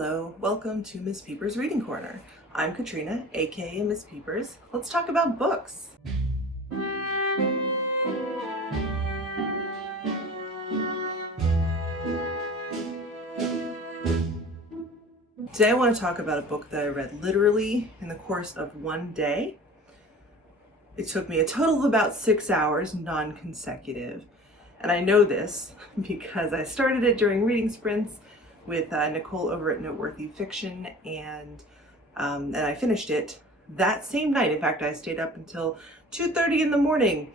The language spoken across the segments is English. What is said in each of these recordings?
Hello, welcome to Miss Peepers Reading Corner. I'm Katrina, aka Miss Peepers. Let's talk about books. Today I want to talk about a book that I read literally in the course of one day. It took me a total of about 6 hours, non-consecutive. And I know this because I started it during reading sprints with Nicole over at Noteworthy Fiction, and I finished it that same night. In fact, I stayed up until 2:30 in the morning.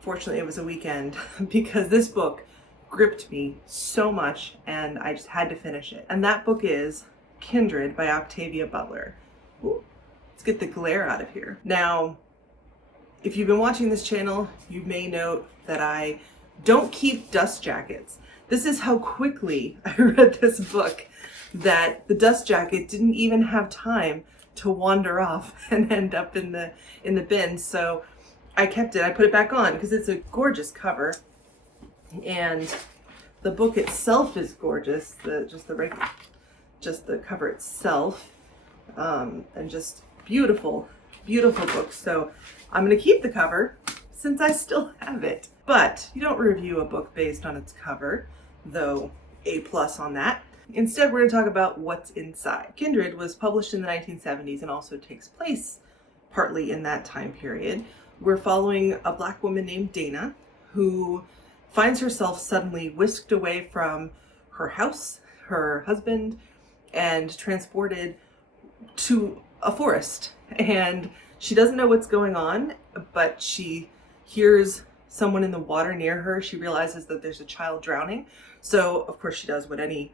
Fortunately, it was a weekend because this book gripped me so much and I just had to finish it. And that book is Kindred by Octavia Butler. Ooh, let's get the glare out of here. Now, if you've been watching this channel, you may note that I don't keep dust jackets. This is how quickly I read this book that the dust jacket didn't even have time to wander off and end up in the bin. So I kept it. I put it back on because it's a gorgeous cover, and the book itself is gorgeous. Just the cover itself, and just beautiful, beautiful book. So I'm gonna keep the cover since I still have it. But you don't review a book based on its cover, though A+ on that. Instead, we're going to talk about what's inside. Kindred was published in the 1970s and also takes place partly in that time period. We're following a Black woman named Dana who finds herself suddenly whisked away from her house, her husband, and transported to a forest. And she doesn't know what's going on, but she hears someone in the water near her. She realizes that there's a child drowning. So of course she does what any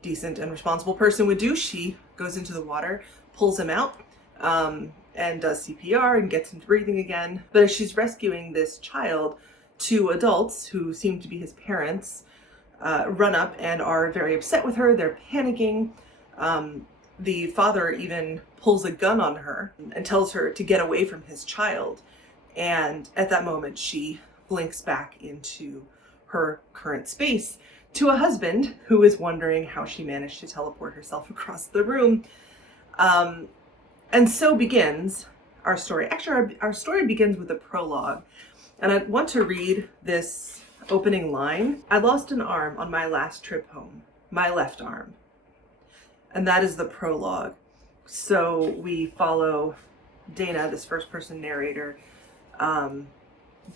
decent and responsible person would do. She goes into the water, pulls him out, and does CPR and gets him breathing again. But as she's rescuing this child, two adults who seem to be his parents run up and are very upset with her. They're panicking. The father even pulls a gun on her and tells her to get away from his child. And at that moment, she blinks back into her current space to a husband who is wondering how she managed to teleport herself across the room. And so begins our story. Actually, our story begins with a prologue. And I want to read this opening line. I lost an arm on my last trip home, my left arm. And that is the prologue. So we follow Dana, this first-person narrator,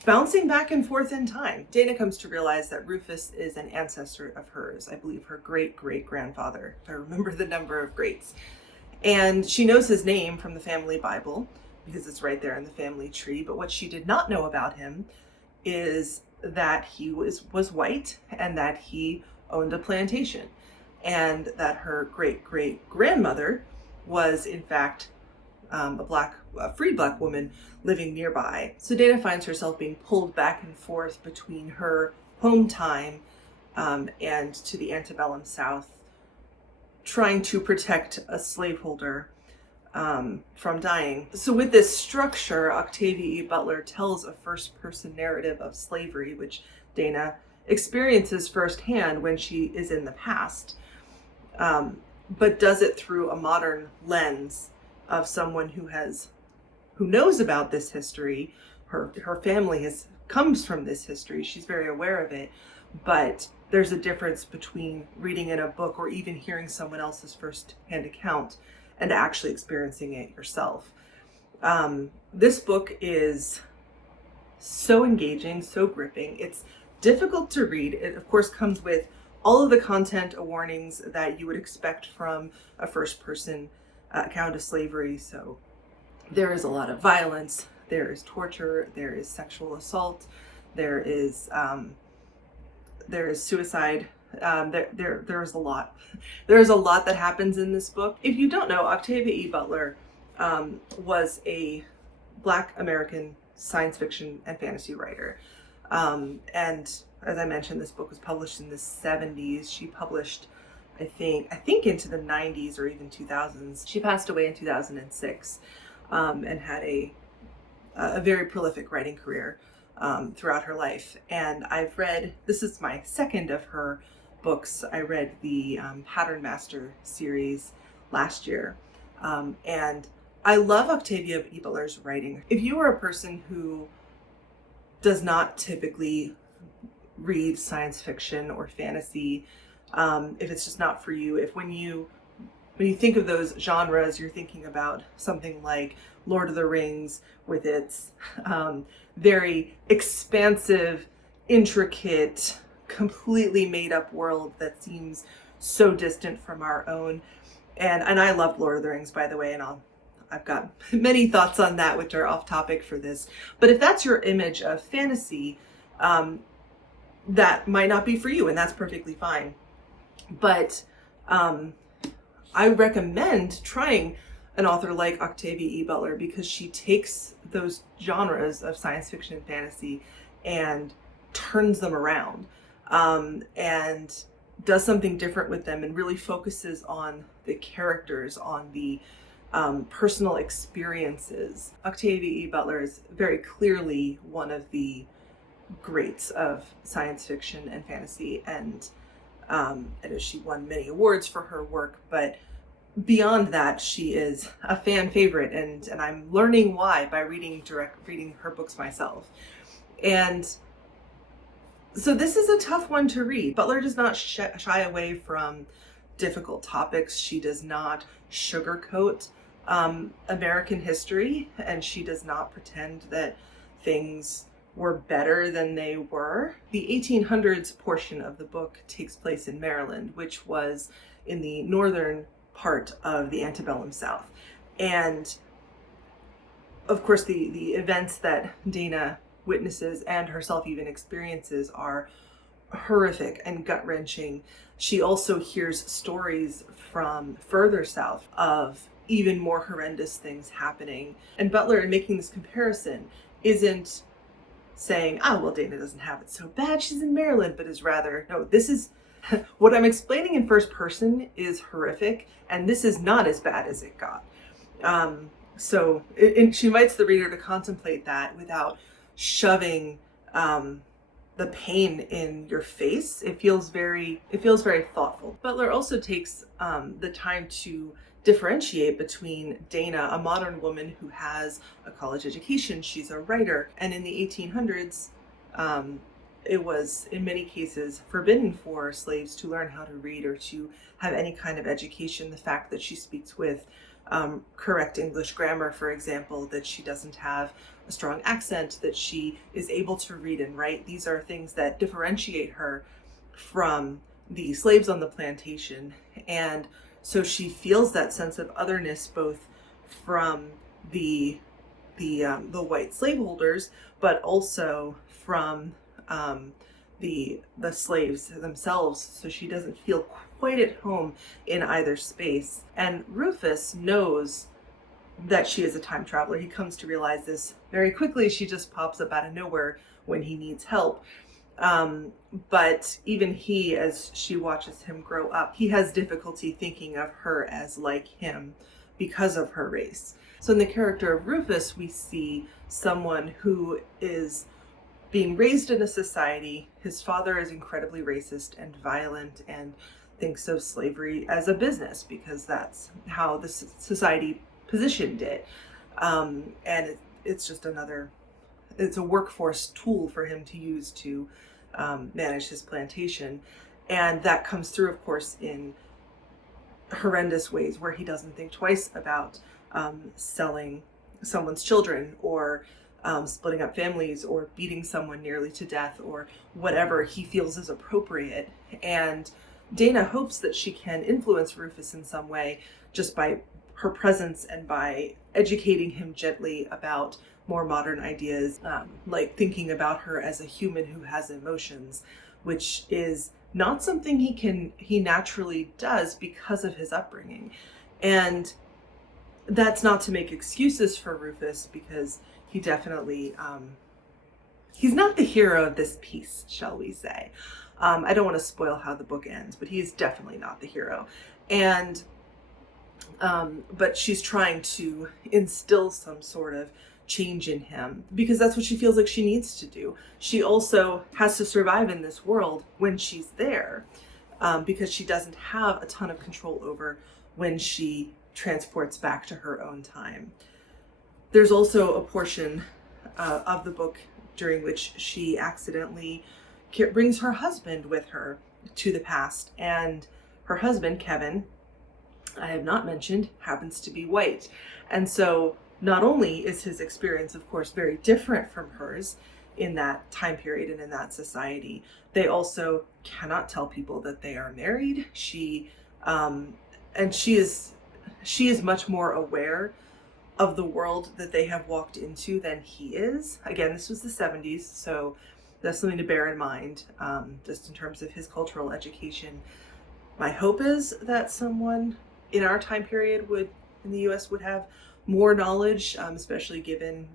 bouncing back and forth in time. Dana comes to realize that Rufus is an ancestor of hers. I believe her great-great-grandfather, if I remember the number of greats. And she knows his name from the family Bible because it's right there in the family tree. But what she did not know about him is that he was white and that he owned a plantation, and that her great-great-grandmother was in fact a free Black woman living nearby. So Dana finds herself being pulled back and forth between her home time and to the antebellum South, trying to protect a slaveholder from dying. So with this structure, Octavia E. Butler tells a first-person narrative of slavery, which Dana experiences firsthand when she is in the past, but does it through a modern lens of someone who knows about this history. Her family comes from this history. She's very aware of it, but there's a difference between reading in a book or even hearing someone else's first-hand account and actually experiencing it yourself. This book is so engaging, so gripping. It's difficult to read. It, of course, comes with all of the content warnings that you would expect from a first-person account of slavery. So there is a lot of violence, there is torture, there is sexual assault, there is suicide. There's a lot. There's a lot that happens in this book. If you don't know, Octavia E. Butler was a Black American science fiction and fantasy writer. And as I mentioned, this book was published in the 70s. She published, I think into the 90s or even 2000s. She passed away in 2006 and had a very prolific writing career throughout her life. And I've read, this is my second of her books. I read the Pattern Master series last year. And I love Octavia E. Butler's writing. If you are a person who does not typically read science fiction or fantasy, if it's just not for you, if when you think of those genres, you're thinking about something like Lord of the Rings with its very expansive, intricate, completely made up world that seems so distant from our own. And I love Lord of the Rings, by the way, and I've got many thoughts on that, which are off topic for this. But if that's your image of fantasy, that might not be for you, and that's perfectly fine. But I recommend trying an author like Octavia E. Butler, because she takes those genres of science fiction and fantasy and turns them around, and does something different with them, and really focuses on the characters, on the personal experiences. Octavia E. Butler is very clearly one of the greats of science fiction and fantasy, and I know she won many awards for her work, but beyond that, she is a fan favorite, and I'm learning why by reading her books myself. And so this is a tough one to read. Butler does not shy away from difficult topics. She does not sugarcoat American history, and she does not pretend that things were better than they were. The 1800s portion of the book takes place in Maryland, which was in the northern part of the antebellum South. And of course, the events that Dana witnesses and herself even experiences are horrific and gut-wrenching. She also hears stories from further south of even more horrendous things happening. And Butler, in making this comparison, isn't saying, well, Dana doesn't have it so bad, she's in Maryland, but is rather, no, this is what I'm explaining in first person is horrific, and this is not as bad as it got. So she invites the reader to contemplate that without shoving the pain in your face. It feels very thoughtful. Butler also takes the time to differentiate between Dana, a modern woman who has a college education, she's a writer, and in the 1800s, it was in many cases forbidden for slaves to learn how to read or to have any kind of education. The fact that she speaks with correct English grammar, for example, that she doesn't have a strong accent, that she is able to read and write, these are things that differentiate her from the slaves on the plantation. And so she feels that sense of otherness both from the white slaveholders, but also from the slaves themselves. So she doesn't feel quite at home in either space. And Rufus knows that she is a time traveler. He comes to realize this very quickly. She just pops up out of nowhere when he needs help. But even he, as she watches him grow up, he has difficulty thinking of her as like him because of her race. So in the character of Rufus, we see someone who is being raised in a society. His father is incredibly racist and violent and thinks of slavery as a business because that's how the society positioned it. And it's just it's a workforce tool for him to use to manage his plantation. And that comes through, of course, in horrendous ways where he doesn't think twice about selling someone's children or splitting up families or beating someone nearly to death or whatever he feels is appropriate. And Dana hopes that she can influence Rufus in some way just by her presence and by educating him gently about more modern ideas, like thinking about her as a human who has emotions, which is not something he naturally does because of his upbringing. And that's not to make excuses for Rufus, because he definitely, he's not the hero of this piece, shall we say. I don't want to spoil how the book ends, but he is definitely not the hero. And, but she's trying to instill some sort of change in him because that's what she feels like she needs to do. She also has to survive in this world when she's there. because she doesn't have a ton of control over when she transports back to her own time. There's also a portion of the book during which she accidentally brings her husband with her to the past, and her husband, Kevin, I have not mentioned, happens to be white. And so not only is his experience, of course, very different from hers in that time period and in that society, they also cannot tell people that they are married. She is much more aware of the world that they have walked into than he is. Again, this was the 70s, so that's something to bear in mind, just in terms of his cultural education. My hope is that someone in our time period in the US would have more knowledge, especially given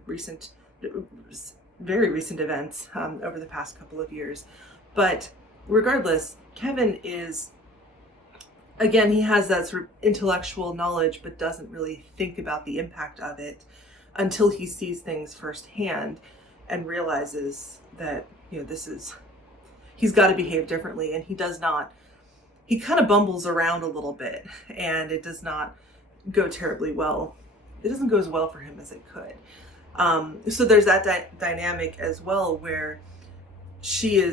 very recent events over the past couple of years. But regardless, Kevin is, again, he has that sort of intellectual knowledge, but doesn't really think about the impact of it until he sees things firsthand and realizes that, he's got to behave differently, and he does not. He kind of bumbles around a little bit, and it does not go terribly well. It doesn't go as well for him as it could. So there's that dynamic as well, where she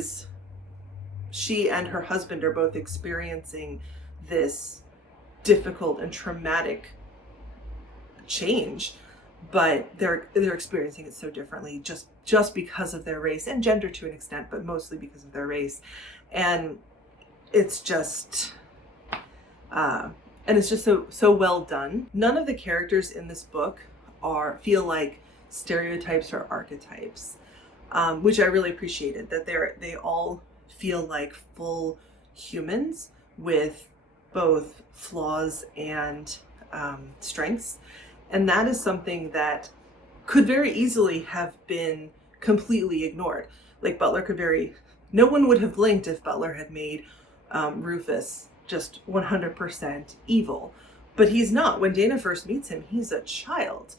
and her husband are both experiencing this difficult and traumatic change, but they're experiencing it so differently, just because of their race and gender to an extent, but mostly because of their race. And it's just so well done. None of the characters in this book feel like stereotypes or archetypes, which I really appreciated. That they all feel like full humans with both flaws and strengths, and that is something that could very easily have been completely ignored. Like no one would have blinked if Butler had made Rufus just 100% evil, but he's not. When Dana first meets him, he's a child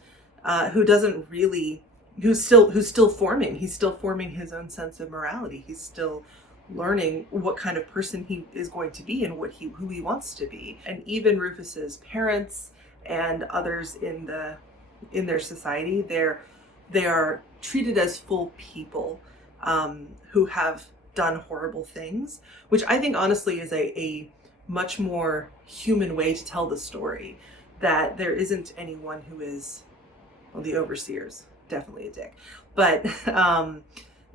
who's still forming. He's still forming his own sense of morality. He's still learning what kind of person he is going to be and who he wants to be. And even Rufus's parents and others in their society, they are treated as full people who have done horrible things, which I think honestly is a much more human way to tell the story. That there isn't anyone who is, well, the overseer's definitely a dick, but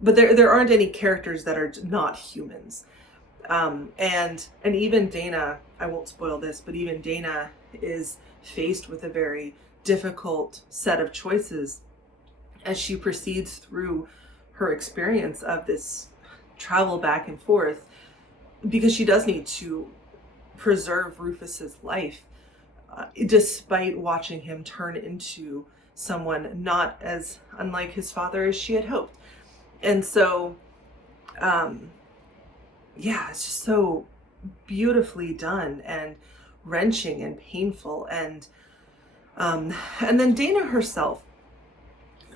there aren't any characters that are not humans. And even Dana, I won't spoil this, but even Dana is faced with a very difficult set of choices as she proceeds through her experience of this travel back and forth, because she does need to preserve Rufus's life, despite watching him turn into someone not as unlike his father as she had hoped. And so, it's just so beautifully done and wrenching and painful. And then Dana herself.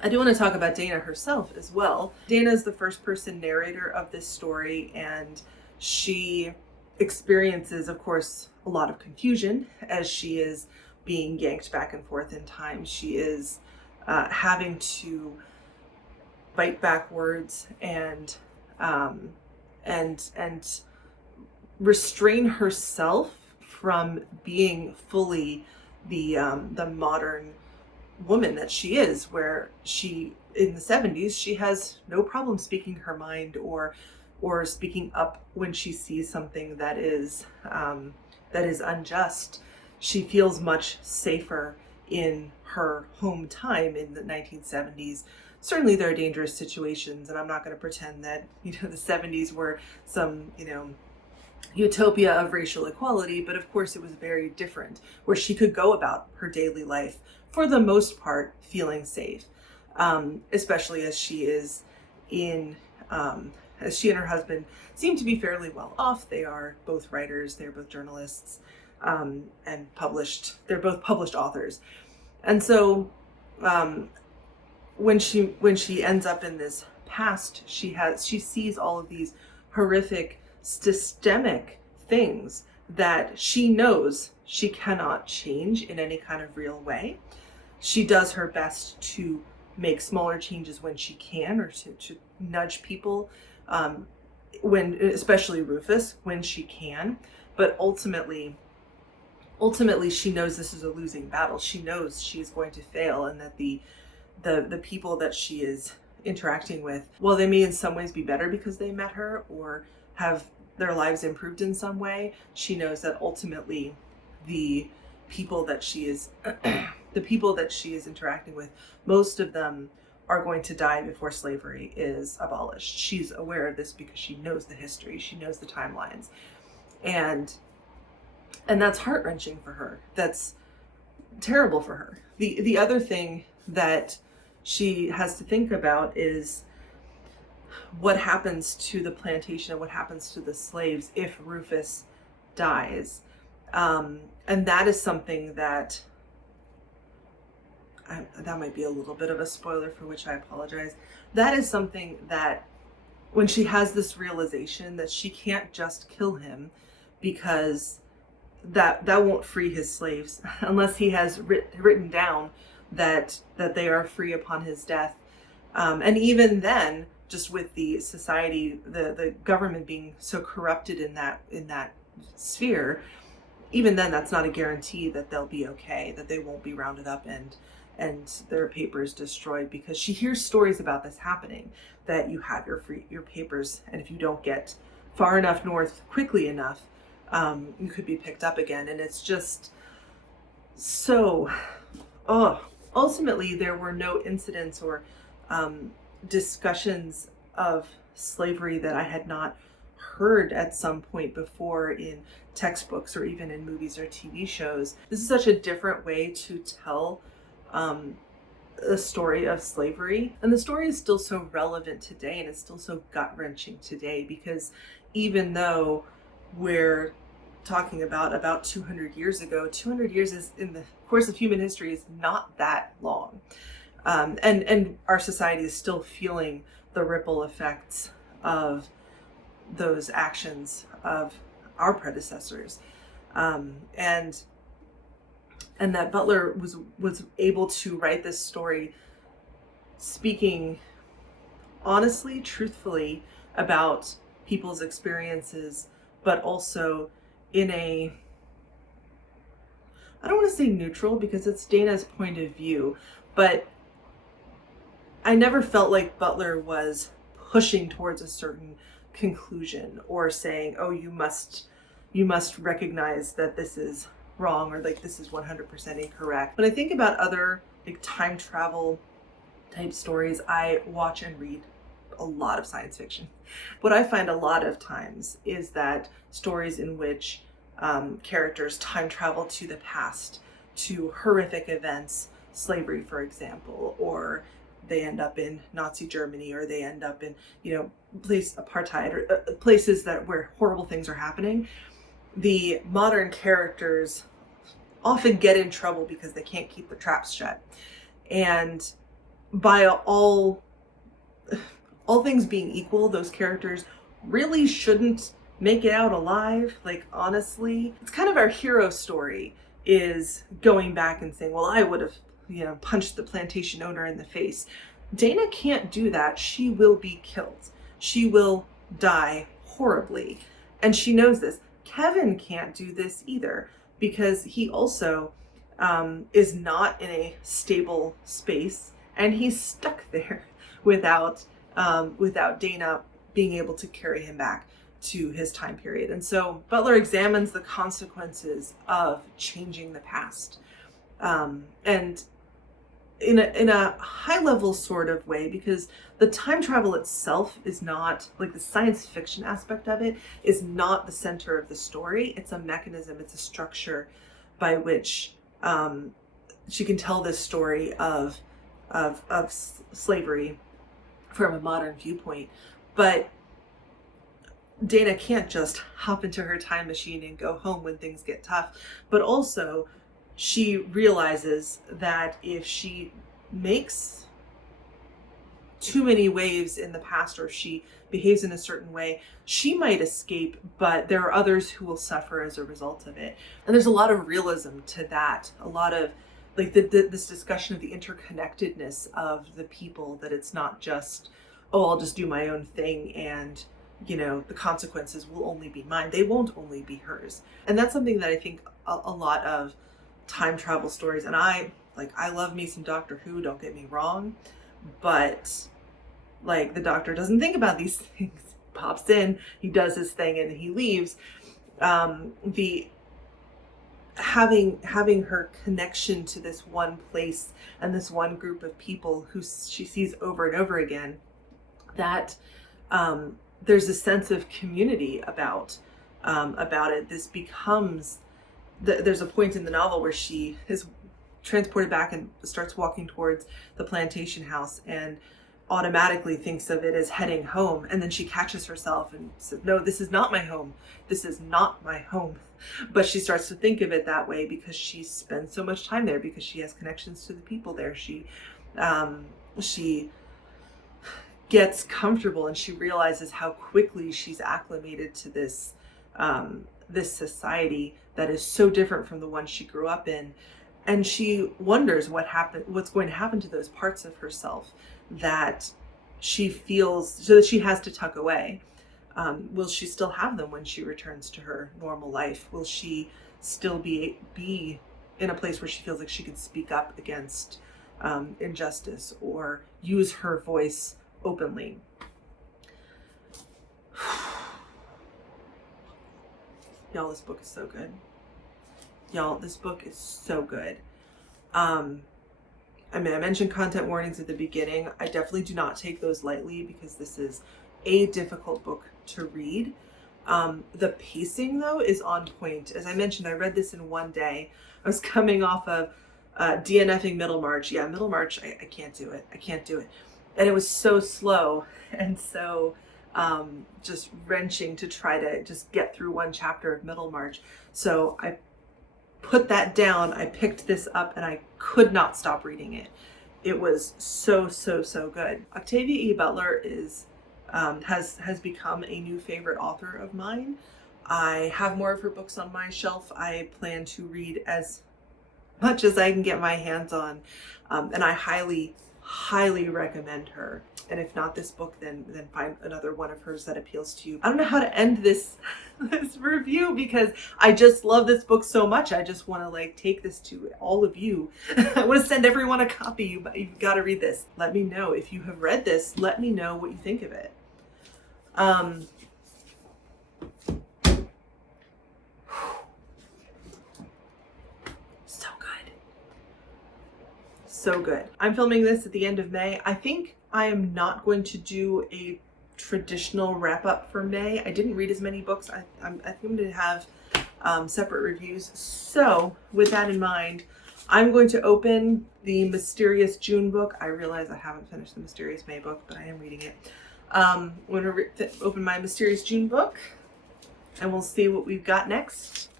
I do want to talk about Dana herself as well. Dana is the first person narrator of this story, and she experiences, of course, a lot of confusion as she is being yanked back and forth in time. She is having to bite back words and restrain herself from being fully the modern woman that she is, where she, in the 70s, she has no problem speaking her mind or speaking up when she sees something that is unjust. She feels much safer in her home time in the 1970s. Certainly there are dangerous situations, and I'm not going to pretend that the 70s were some utopia of racial equality, but of course it was very different, where she could go about her daily life for the most part feeling safe, especially as she and her husband seem to be fairly well off. They are both writers, they're both journalists, and they're both published authors. And so when she ends up in this past, she sees all of these horrific systemic things that she knows she cannot change in any kind of real way. She does her best to make smaller changes when she can, or to nudge people, when, especially Rufus, when she can. But ultimately she knows this is a losing battle. She knows she is going to fail, and that the people that she is interacting with, while they may in some ways be better because they met her or have their lives improved in some way, she knows that ultimately the people that she is interacting with, most of them are going to die before slavery is abolished. She's aware of this because she knows the history, she knows the timelines, and that's heart-wrenching for her. That's terrible for her. The other thing that she has to think about is what happens to the plantation and what happens to the slaves if Rufus dies. And that is something that that might be a little bit of a spoiler, for which I apologize. That is something that, when she has this realization that she can't just kill him, because that won't free his slaves unless he has written down that they are free upon his death. And even then, just with the society, the government being so corrupted in that sphere, even then, that's not a guarantee that they'll be okay, that they won't be rounded up and their papers destroyed, because she hears stories about this happening, that you have your papers, and if you don't get far enough north quickly enough, you could be picked up again. And it's just so, ultimately there were no incidents or discussions of slavery that I had not heard at some point before in textbooks or even in movies or TV shows. This is such a different way to tell the story of slavery, and the story is still so relevant today, and it's still so gut-wrenching today, because even though we're talking about 200 years ago, 200 years is, in the course of human history, is not that long, and our society is still feeling the ripple effects of those actions of our predecessors, and that Butler was able to write this story speaking honestly, truthfully about people's experiences, but also in a, I don't want to say neutral, because it's Dana's point of view, but I never felt like Butler was pushing towards a certain conclusion or saying, oh, you must recognize that this is wrong, or like this is 100% incorrect. When I think about other like time travel type stories, I watch and read a lot of science fiction. What I find a lot of times is that stories in which characters time travel to the past, to horrific events, slavery, for example, or they end up in Nazi Germany, or they end up in, apartheid, or places where horrible things are happening. The modern characters often get in trouble because they can't keep the traps shut. And by all things being equal, those characters really shouldn't make it out alive. Like, honestly, it's kind of our hero story, is going back and saying, well, I would have, punched the plantation owner in the face. Dana can't do that. She will be killed. She will die horribly. And she knows this. Kevin can't do this either, because he also is not in a stable space, and he's stuck there without Dana being able to carry him back to his time period. And so Butler examines the consequences of changing the past, and in a high level sort of way, because the time travel itself is not, like, the science fiction aspect of it is not the center of the story. It's a mechanism, it's a structure by which she can tell this story of slavery from a modern viewpoint. But Dana can't just hop into her time machine and go home when things get tough. But also, she realizes that if she makes too many waves in the past, or if she behaves in a certain way, she might escape, but there are others who will suffer as a result of it. And there's a lot of realism to that, a lot of like this discussion of the interconnectedness of the people, that it's not just, oh, I'll just do my own thing and, you know, the consequences will only be mine. They won't only be hers. And that's something that I think a lot of time travel stories, and I love me some Doctor Who, don't get me wrong, but like the Doctor doesn't think about these things. Pops in, he does his thing, and he leaves. The having her connection to this one place and this one group of people who she sees over and over again, that there's a sense of community about it. This becomes there's a point in the novel where she is transported back and starts walking towards the plantation house and automatically thinks of it as heading home, and then she catches herself and says, no, this is not my home, this is not my home. But she starts to think of it that way because she spends so much time there, because she has connections to the people there. She gets comfortable, and she realizes how quickly she's acclimated to this this society that is so different from the one she grew up in. And she wonders what's going to happen to those parts of herself that she feels, so that she has to tuck away. Will she still have them when she returns to her normal life? Will she still be in a place where she feels like she can speak up against injustice or use her voice openly? Y'all, this book is so good. Y'all, this book is so good. I mean, I mentioned content warnings at the beginning. I definitely do not take those lightly, because this is a difficult book to read. The pacing, though, is on point. As I mentioned, I read this in one day. I was coming off of DNFing Middlemarch. Yeah, Middlemarch, I can't do it. I can't do it. And it was so slow and so just wrenching to try to just get through one chapter of Middlemarch. So I put that down, I picked this up, and I could not stop reading it. It was so good. Octavia E. Butler is has become a new favorite author of mine. I have more of her books on my shelf. I plan to read as much as I can get my hands on, and I highly recommend her. And if not this book, then find another one of hers that appeals to you. I don't know how to end this review, because I just love this book so much. I just want to like take this to all of you. I want to send everyone a copy. You've got to read this. Let me know if you have read this. Let me know what you think of it. So good. I'm filming this at the end of May. I think I am not going to do a traditional wrap up for May. I didn't read as many books. I think I'm going to have separate reviews. So with that in mind, I'm going to open the Mysterious June book. I realize I haven't finished the Mysterious May book, but I am reading it. I'm going to open my Mysterious June book, and we'll see what we've got next.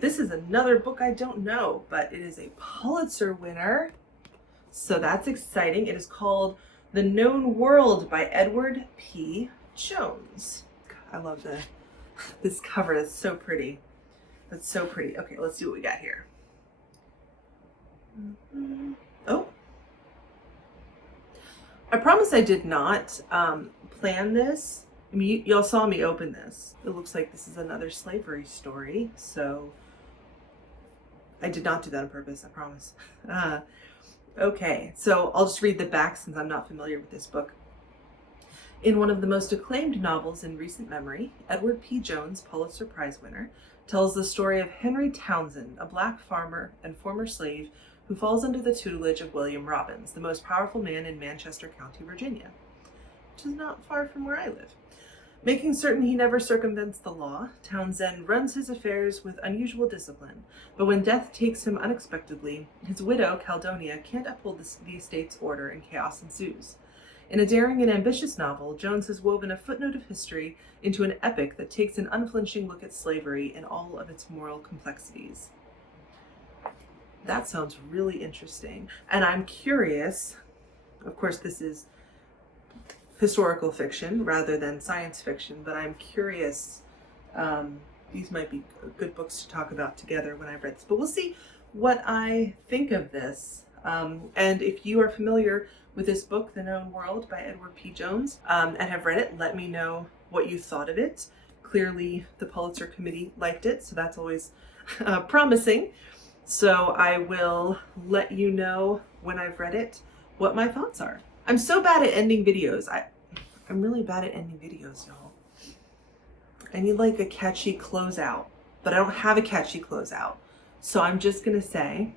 This is another book I don't know, but it is a Pulitzer winner, so that's exciting. It is called The Known World by Edward P. Jones. God, I love this cover. That's so pretty. That's so pretty. Okay, let's see what we got here. Oh. I promise I did not plan this. I mean, y'all saw me open this. It looks like this is another slavery story, so I did not do that on purpose, I promise. Okay, so I'll just read the back since I'm not familiar with this book. In one of the most acclaimed novels in recent memory, Edward P. Jones, Pulitzer Prize winner, tells the story of Henry Townsend, a black farmer and former slave who falls under the tutelage of William Robbins, the most powerful man in Manchester County, Virginia, which is not far from where I live. Making certain he never circumvents the law, Townsend runs his affairs with unusual discipline, but when death takes him unexpectedly, his widow, Caldonia, can't uphold the estate's order and chaos ensues. In a daring and ambitious novel, Jones has woven a footnote of history into an epic that takes an unflinching look at slavery in all of its moral complexities. That sounds really interesting. And I'm curious, of course, this is historical fiction rather than science fiction, but I'm curious. These might be good books to talk about together when I've read this, but we'll see what I think of this. And if you are familiar with this book, The Known World by Edward P. Jones, and have read it, let me know what you thought of it. Clearly, the Pulitzer Committee liked it, so that's always promising. So I will let you know when I've read it what my thoughts are. I'm so bad at ending videos. I'm really bad at ending videos, y'all. I need like a catchy closeout, but I don't have a catchy closeout. So I'm just gonna say,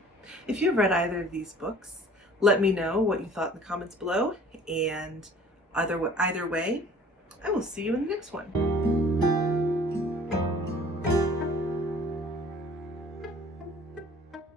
if you've read either of these books, let me know what you thought in the comments below. And either way, I will see you in the next one.